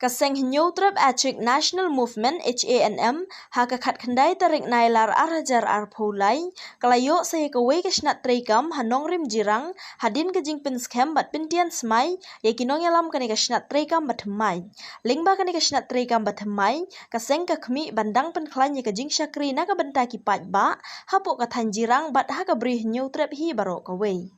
Kaseng Hinyutrap Achik National Movement HANM haka khat khandai tarik nailar arajar arpulai kalayo saya kawai kesnat treikam hanong rim jirang hadin kejing pinskem bat pintian smai yakinong yalam kani kesnat treikam bathmai lingba kani kesnat treikam bathmai kaseng kakmi bandang penklan kejing syakri naka bentaki patba hapuk kathan jirang bat haka bri hinyutrap hi baro kawai.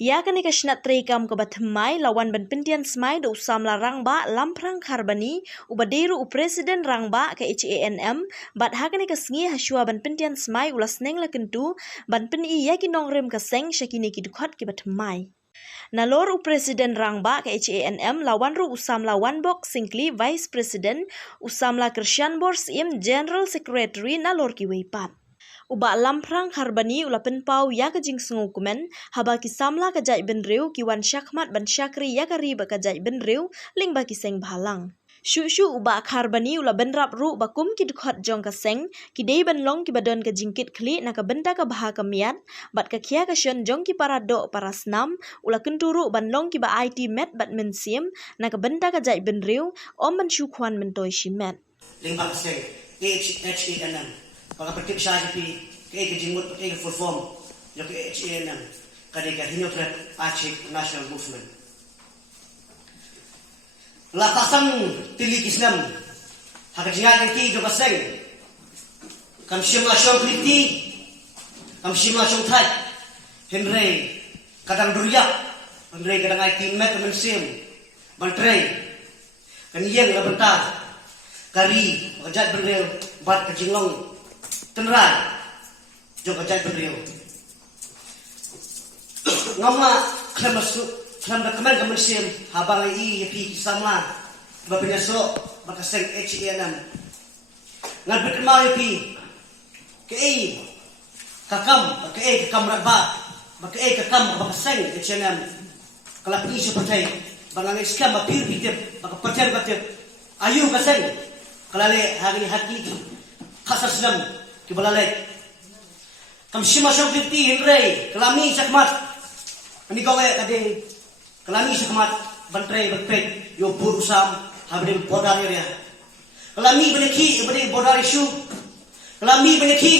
Ya kani kasnat treikam ke bathmai lawan ban pintian smai do usam larang ba lamprang kharbani ubaderu presiden rangba ke HANM bat hakani kasngi hasua ban pintian smai ulas neng lakentu ban pin I yakinong rem kaseng syakini kidukhat ke bathmai. Nalor presiden rangba ke HANM lawan ru usam lawan bok singkli vice president usam la Krishan Bors im general secretary nalor ki weipat. Uba lamprang kharbani ula penpau ya kejing sungu kumen haba kisamla kajai benriu kiwan syakmat ban syakri ya kari ba kajai benriu ling ba kiseng bhalang. Shu uba kharbani ula benrap ru bakum ki dukhat jong kaseng kidei benlong ki badon ka jingkit kli na ka benta ka baha ka miat bat ka khia ka syon jong ki para do para snam ula kenturu banlong ki ba IT met bat mensim na ka benta ka jai benriu om ban shu khwan mentoi shimet. Ling ba kaseng HANM Pagka pertip siya iti kaya kajimot kaya full form yung kaya HANM kadika Hinyutrap Achik National Movement. Latasan tilig Islam hakajingan iti jo kaseng kamsyima syong kriti kamsyima syong thai Henry kadang duryak Henry kadang IT met mensim bantrey kaniyang labenta kari makajat berdel bat kajinglong tenrai jong kajat berdel ngama kelam da kemen kemensim habang I yapi sama bapenyaso makaseng HANM ngan berkemal yapi kei kakam rabba makei kakam makaseng HANM kalap ni seperti bangang skam bapir bitip makapaten batip ayu kaseng kalale hagini haki khasaslam kibalalek kamshima shokti hinrei kalami sakmat ani gawe kade kalami sakmat bantrei berpet yo burusam habrim bodar area kalami beneki beri bodar isu kalami beneki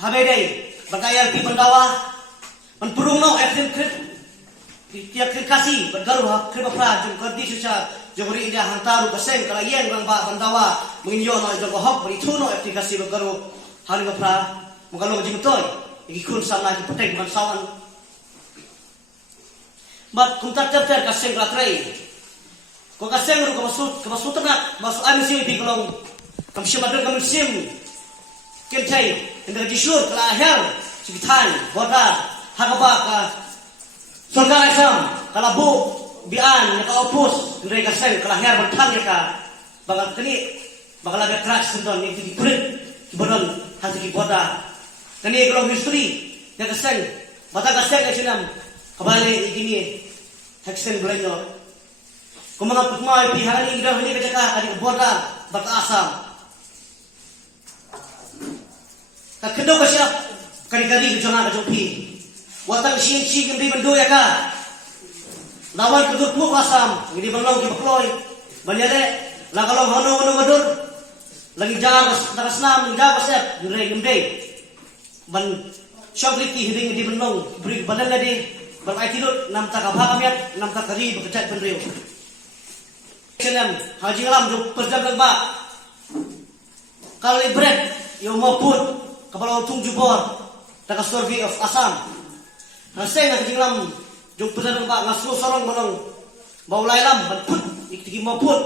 habedai bagayal pi bandawa panpurungno ekrim tiap kasih bergaruh kerja jom kerdi susah jogori dia hantaru kaseng kalayen bang ba bandawa menginyo no jogo hok beri tuno aplikasi bergaruh hari bapra mengalo jimtoy ikun sama ki petek ban sawan bat kuntar terter kaseng ratrai ko kaseng ru ke masut ternak masuk amisi di kolong kamsi madar kamsim kentai indra jisur kelahir sekitan boda hakaba ka surga asam kalabu bian ya ka opus ndai kaseng kelahir bertang ya ka bagal kini bagal ada keras sendon yang di kulit kibodon hati kiboda kini kalau history ya kaseng mata kaseng ya sinam kembali ini haksen belenyo kumanga putmai pihani ida hini kajaka kadi kiboda bata asam kakendo kasyap kari-kari kejona kajopi watang shin kembali mendoya ka lawan kedur puk asam ini belong ki bakloy banyade la kalau hono ngadur lagi jangan nasnam jaga set ngre gemde ban shokriti hiding di belong beri badan ladi bar ai tidut nam ta ka bhakamiat nam ta kari bekecat benriu kelam haji alam jo perjalanan ba kali bread yo maupun kepala tung jubor ta ka survey of Assam naseng na kejinglam jom pesan ba ngaslo sorong bolong baulai lam ban put ikti maupun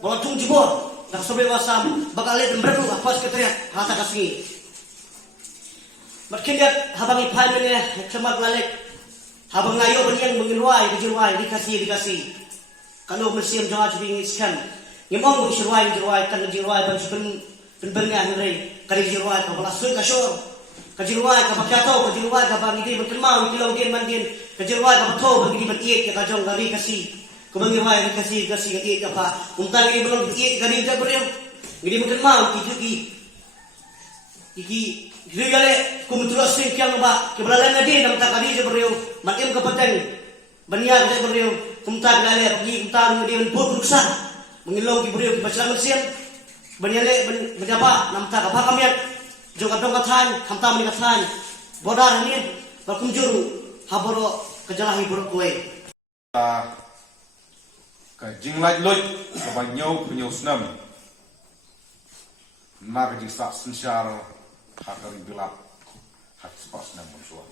bawa tung jubor nak survey Assam bakal le berdu apa sekretariat hata kasih berkindat habang ipai mene kemak lalek habang ngayo beniang menginwai dikasih kalau mesim jawa jibing iskan ngimong mengisirwai kan jirwai ban penbengan rei kali jirwai ka balasun ka syur kajirwai ka bakyato kajirwai ka bangidi berkelmau kilau din mandin kajirwai ka bato bangidi batiek ka jong gari kasih kumangirwai kasih iet apa untang ini belum iet gari ja beriu ngidi berkelmau iki gale kumtulas sing kyang ba kebalalan ngadi nam ta kali ja beriu makim ka pateng bania ka beriu kumta gale pergi kumta ngidi pun ruksa mengilau ki beriu ki bacalang siam banyale menyapa namta ka pakamiat jo kadong kathan khamta mani kathan bodar ni bakum juru haboro kejalahi buruk kue ka jinglai loi ka banyau punyau snam na ka jisa sensyar hakari bilap hak spas nam musuh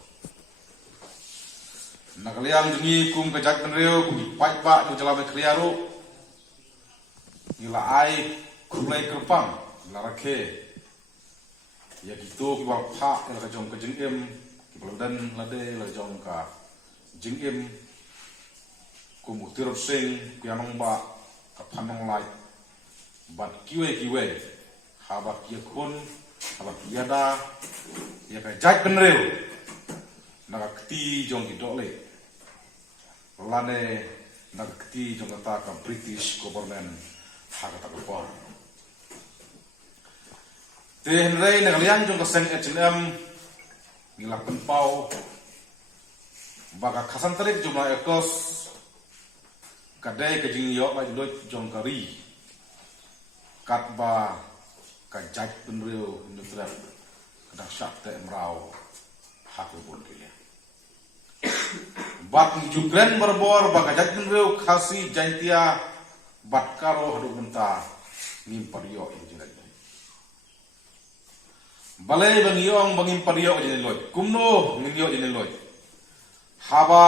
na kaliang jungi kum ka jak benreu kum pai ba nu jalame kriaru ila ai kumlai kerpang la rakhe ya gitu ki wa pha ila ka jong ka jingem ki blodan lade la jong ka jingem kumutirot sing pianong ba kapanong lai bat kiwe haba kia kun haba kiada ya ka jai penreu naga kti jong idole lane naga kti jong kata ka British government haga ta ko te henrei naga liang jong ka seng H&M ngila penpau baka khasan tarik jumlah ekos kadai ke jing yok lai lot jong kari kat ba ka jaj penreu nutra kadang syak te mrau hak bon kile bat jugren berbor ba ka jaj penreu khasi jaintia bat karo hadu menta ngim pariyo jing lai balai bang yong bangim pariyo jing lot kumno ngim yo jing lot haba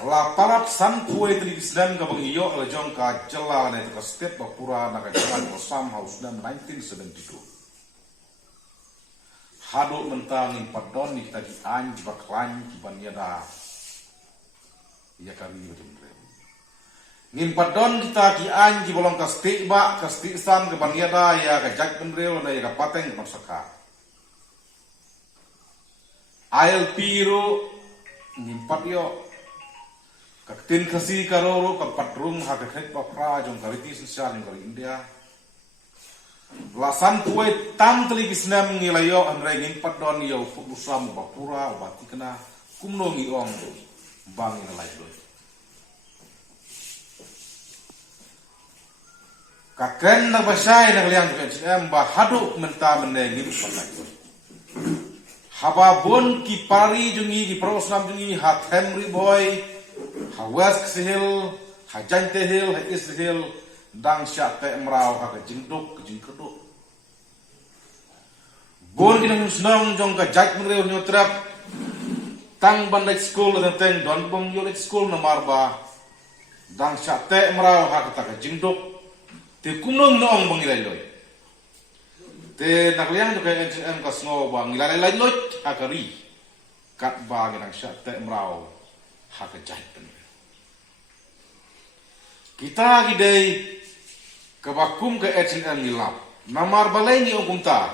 la parat san kuai tri Islam ka bang iyo la jong ka jala ne ka state bapura na ka jalan Osam House Dam 1972 hado mentang in padon ni kita di an di baklan di banyada ya kami betul ngin padon kita di an di bolong ka state ba ka state san ka banyada ya ka jak benreu na ya ka pateng maksaka ILP ro ngin patyo kaktin kasi karoro kapatrung hakaket papra jong kariti sosial ng India lasan puwe tam tali kisnam ngilayo anre ngin padon yo usam bapura bati kena kumno ngiong bang ngalay do kaken na basay na liang KHM ba hadu menta menengin patay hababon ki pari jungi ki prosnam jungi hat Henry boy ha west hill ha jante hill ha east hill dang sya te mrau ha jingduk jingkeduk bon kinang snong jong ka jat mreu nyotrap tang bandai school dan teng don bong yolet school na marba dang sya te mrau ha ka jingduk te kumnong nong bang ilai loy te nakliang jo ka NCM ka sngo bang ilai lai loy ha kari kat ba kinang sya te mrau ha ka jat kita gidei kebakum ke H&M ngilap namar balai ni ongkumta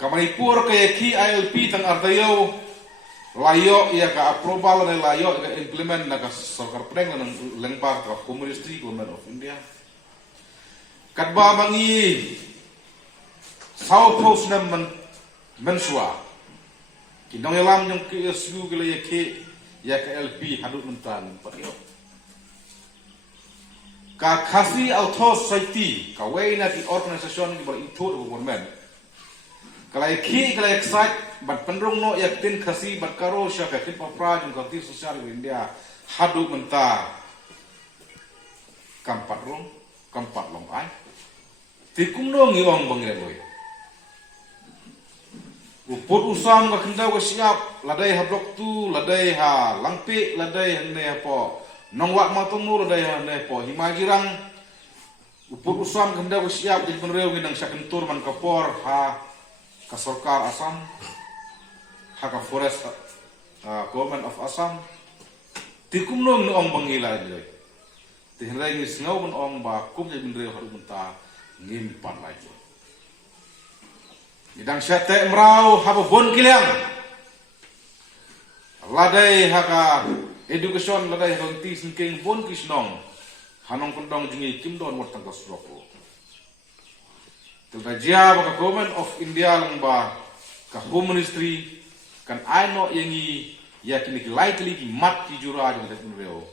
kamanipur ke ki ILP tang artayo layo ya ka approval na layo ka implement na ka sarkar preng ng lengpar ka Communist Government of India kadba mangi South Coast na mensua kinong ilam yung KSU gila ya ka LP hadut mentan patyo ka khasi auto society ka way na di organisasyon ni bar itu government kalai ki kalai excited bat pendrong no yak tin khasi bat karo sya ka tin papra jung ka ti sosial India hadu menta kampat long ai ti kumno ngiwang bangle boy uput usam ka kenda wa siap ladai ha blok tu ladai ha langpi ladai ne apa nongwak matumur daya ne po himagirang upur usam kenda ko siap di penreu ginang sakentur man kapor ha ka sarkar Assam ha ka forest government of Assam tikumnong noong bangila joy tihnrai ngis ngau ban ong ba kum je penreu haru menta ngimpan lagi idang syate mrau ha bon kilang ladai ha ka education ladai hong ti singking bon kisnong hanong kondong jingi kimdon wat tangka sroko tilda jia ba government of India lang ba ka home ministry kan aino yangi yakini likely ki mat ki jura jong tet reo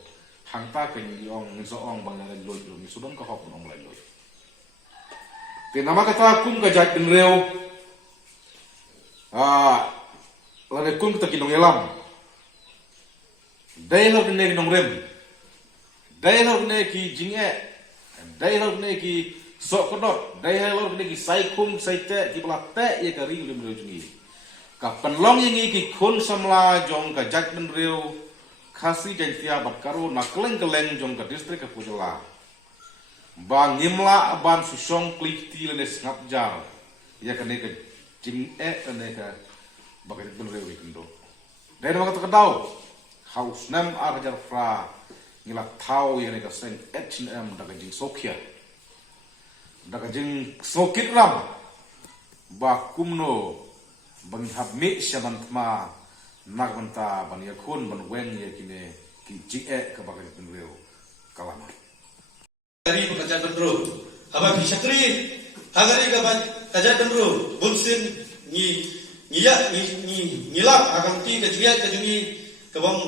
hangta ke ni ong ni so ong bang na loy lo ni sudon ka hok ong lai loy ke nama kata kum ka jat bin reu la de kum ta ki dong elam dai lo ne ki dong rem dai lo ne ki jinge dai lo ne ki so kodot dai lo ne ki sai kum sai te ki bla te ye ka ring lim reu jungi ka penlong yang ki kun samla jong ka jat bin reu khasi jentia bat karo na keleng jong ka distrik ka Pujala ba ngimla ban susong klik ti le snap jar ya ka ne ka jing ne ka bagai bin reu ikindo dai ma ka tau haus nam arjar fra ngila tau ya ne ka seng H&M daga jing sokia daga jing sokit ram ba kumno bang habmi syamantma nagmanta ban yakun ban wen ye kine ki jie ka bagai penreu kalama dari pekerja benro haba ki syakri hagari ka kaja benro bunsin ni lap akan ti ka jia ka jungi ka bang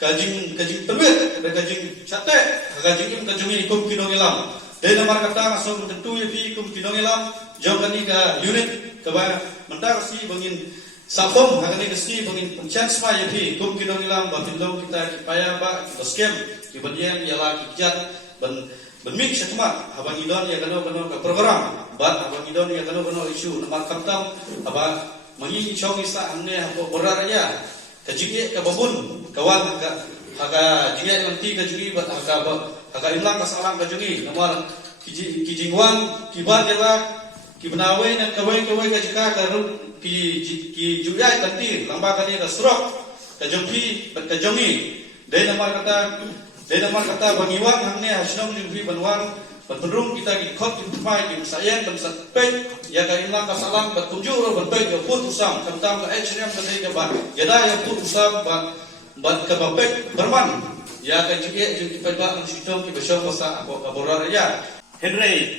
kajing terbit dan kajing sate kajing ka jungi kum kinong elam dai namar kata ngaso tentu ye pi kum kinong elam jogani ka unit ka ba mentar si bangin sapom hagani ka si bangin penchan sma ye pi kum kinong elam ba pinlo kita kipaya ba kita scam kibadian yala kijat ban mik syatmat abang idon ya kano ka program bat abang idon ya kano isu namar kamtam aba mangi chong isa amne hapo boraraya kajige ka babun kawan haga jige nanti kajigi bat haga imlang kasalang kajigi namar kijingwan kibat jala kibnawe na kawai kajika karu ki juyai nanti lamba kani ka surok kajongki bat kajongi dai namar kata bangiwan hamne hasnong jungfi banwar penrung kita ikut impai di sayen dan satpet ya ka imlang kasalang bat tunjuk ro bat ya put usam kamtam ka H&M ka dai ka ba ya da ya put usam bat ka bapek berman ya ka jige jung ki ba ang sitong ki besok masa aborar ya Henry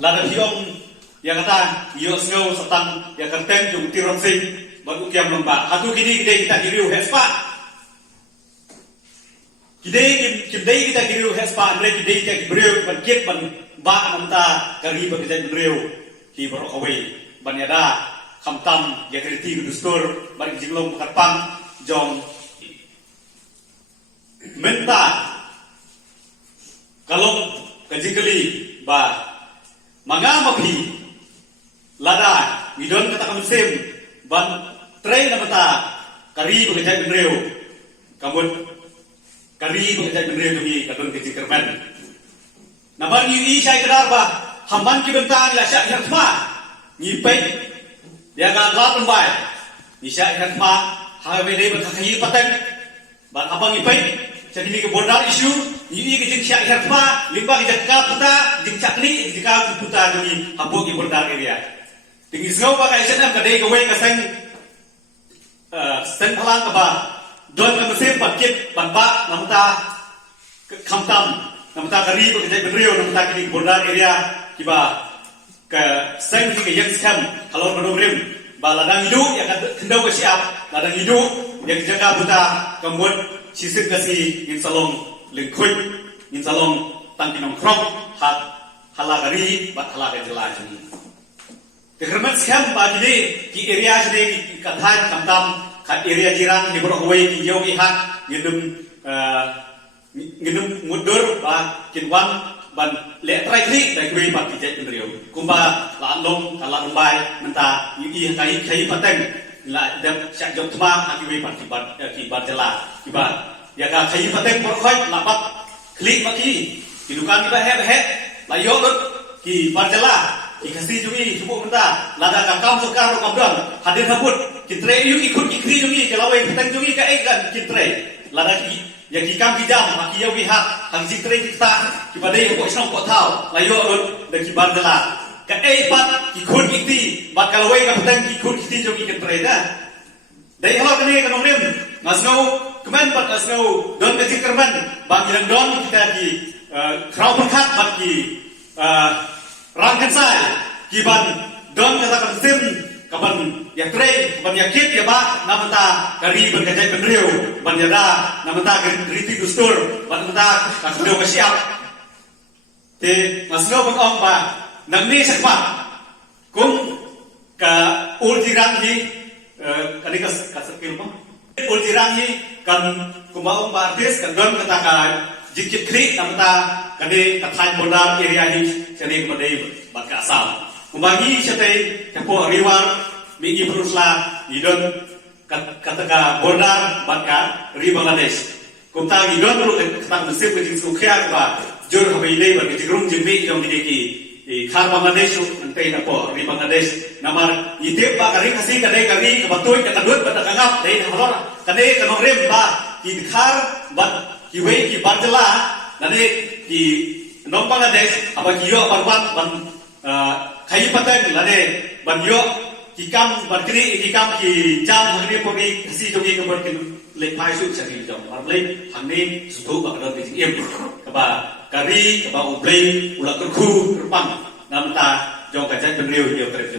lada hiong yang kata iyo snow satang yang kertem jung tiron sing bagu kiam lomba hatu kini kita kiriu hespa Kidai kita kiriu hespa andre kidai kita kiriu ban kit ban ba namta kari ban kita kiriu ki borok away ban yada kamtam ya kriti dustur ban jinglong karpang jong menta kalong kajikali ba manga mapi lada midon kata kamsim ban train namta kari ban kita kiriu kamun kari bekerja bener demi kadon kecil kerban. Nabar ni saya kedar bah hamban ki bentang la syak yakma ni pek dia ngalat lembai ni syak yakma ha bede berkhayi patang ban abang ni pek jadi ni ke border isu ni ke jing syak yakma limba ke jakka puta jing chakni jika puta demi hapo ki border area tinggi sengau pakai senam kadai ke wei kaseng sen palang ka ba don ka mesin pakit banba namta kamtam namta kari ko kejai benrio namta kini border area kiba ke seng ki yang skam halor menobrim ba ladang hidu ya kendau ke siap ladang hidu yang jaga buta kemud sisip kasi ngin salong lengkut ngin salong tangkinong krok hat halagari bat halaga jelas ni kekermat skam ba kini ki area sini kathan kamtam kat area jirang di borok wei di jauh ihat ngedum mudur ba kinwan ban le trai klik dai wei pat kijai benriu kumba la long kala rumbai menta yi kai pateng la dam syak jok tma haki wei pat kibat jela kibat ya ka kai pateng borkhoi la pat klik maki kidukan kiba he la yo lut ki barjela ikasi jungi cukup menta lada kakam sokar ro kabdang hadir habut kitre yu ikut ikri jungi kelawai petang jungi ka egan kitre lada ki ya kikam kijam haki yawi hak hang kitre kita kibadai ko isong ko thau layo ron de kibardala ka pat ikut ikti bat kalawai ka petang ikut ikti jungi kitre da dai halo kene ka nongrim ngasno kemen pat ngasno don ka jikerman bang ilang don kita ki krau perkat bat ki rangkan saya kiban don kata sim kapan ya tren ban ya kit ya ba namanta kari ban kajai ban riu ban ya da namanta kari ti gustur ban namanta kasdo ka siap te maslo ban ong ba namni sakpa kung ka ultirang hi kani ka sakil mo ultirang hi kan kumaong ba artis kan don kata ka jikit kri namanta kani kathan bodar area hi sini kemadai bat ka asal kumbagi siate kapo riwar mingi perusla idon kata ka bodar bat ka ri Bangladesh kumta idon ru kata mesir ke jing khia ba jor habai nei bat ke rung jing mi jong ki khar Bangladesh antai na po ri Bangladesh namar ite ba kari kasi kadai kari kabatoy ka kadut bat ka ngap dei halor kadai ka rem ba ki khar bat ki wei ki banjala nade ki nong Bangladesh apa ki yo parbat ban khai patang lade ban yo ki kam ban kri ki kam ki jam hangni pogi kasi jogi ka ban ki le phai su chaki jom par le hangni su ba ka di em ka ba kari ka ba uplei ula ku rpang namta jong ka jan penriu yo